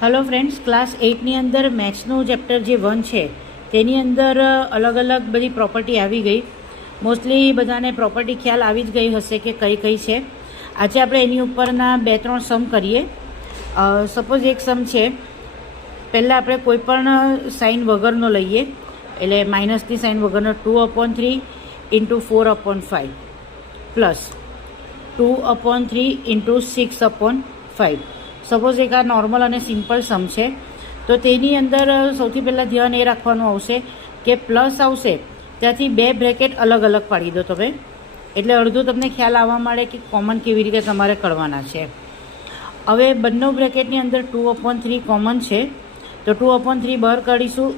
Hello friends, class 8 अंदर मैथ्सનું chapter જે 1 છે તેની અંદર અલગ અલગ બધી પ્રોપર્ટી આવી ગઈ। મોસ્ટલી બધાને પ્રોપર્ટી ખ્યાલ આવી જ ગઈ હશે કે કઈ કઈ છે। આજે આપણે એની ઉપરના 2-3 સમ કરીએ। સપોઝ એક સમ છે, પહેલાં આપણે કોઈ પણ સાઇન વગરનો લઈએ, એટલે માઇનસની સાઇન વગરનો 2/3 × 4/5 પ્લસ 2/3 × 6/5। સપોઝ એક આ નોર્મલ અને સિમ્પલ સમ છે, તો તેની અંદર સૌથી પહેલાં ધ્યાન એ રાખવાનું આવશે કે પ્લસ આવશે ત્યાંથી 2 બ્રેકેટ અલગ અલગ પાડી દો તમે, એટલે અડધું તમને ખ્યાલ આવવા માંડે કે કોમન કેવી રીતે તમારે કરવાના છે। હવે બંને બ્રેકેટની અંદર 2/3 કોમન છે, તો 2/3 બહાર કાઢીશું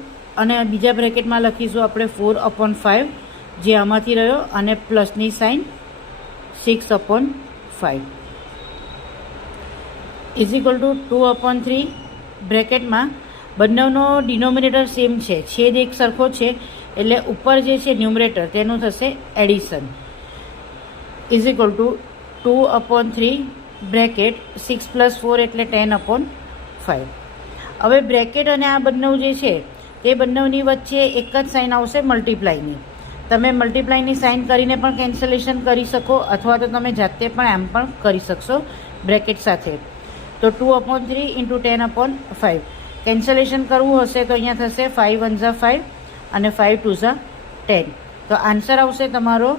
અને બીજા બ્રેકેટમાં લખીશું આપણે 4/5 જે આમાંથી રહ્યો અને પ્લસની સાઇન 6/5 ઇઝ ઇક્વલ ટુ 2/3 બ્રેકેટમાં બંનેનો ડિનોમિનેટર સેમ છે, છેદ એક સરખો છે, એટલે ઉપર જે છે ન્યુમરેટર તેનું થશે addition is equal to 2/3 bracket 6 + 4 એટલે 10/5। હવે બ્રેકેટ અને આ બંને જે છે તે બંનેની વચ્ચે એક જ સાઇન આવશે મલ્ટીપ્લાયની। તમે મલ્ટીપ્લાયની સાઇન કરીને પણ કેન્સલેશન કરી શકો, અથવા તો તમે જાતે પણ એમ પણ કરી શકશો બ્રેકેટ સાથે। તો 2/3 × 10/5 કેન્સલેશન કરવું હશે તો અહીંયા થશે 5 × 1 = 5 અને 5 × 2 = 10। તો આન્સર આવશે તમારો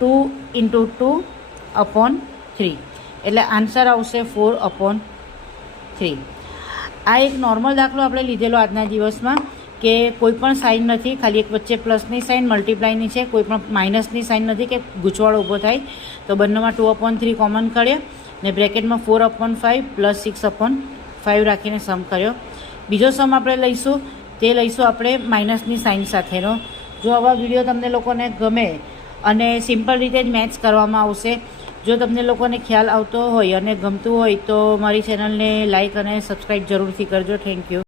2 × 2/3, એટલે આન્સર આવશે 4/3। આ એક નોર્મલ દાખલો આપણે લીધેલો આજના દિવસમાં કે કોઈ પણ સાઇન નથી, ખાલી એક વચ્ચે પ્લસની સાઇન મલ્ટીપ્લાયની છે, કોઈ પણ માઇનસની સાઇન નથી કે ગૂંચવાડો ઊભો થાય, તો બંનેમાં 2/3 કોમન કાઢ્યા ને બ્રેકેટમાં 4/5 પ્લસ 6/5 રાખીને સમ કર્યો। બીજો સમ આપણે લઈશું, તે લઈશું આપણે માઇનસની સાઇન સાથેનો। જો આવા વિડીયો તમને લોકોને ગમે અને સિમ્પલ રીતે જ મેથ્સ કરવામાં આવશે, જો તમને લોકોને ખ્યાલ આવતો હોય અને ગમતું હોય તો મારી ચેનલને લાઇક અને સબસ્ક્રાઈબ જરૂરથી કરજો। Thank you.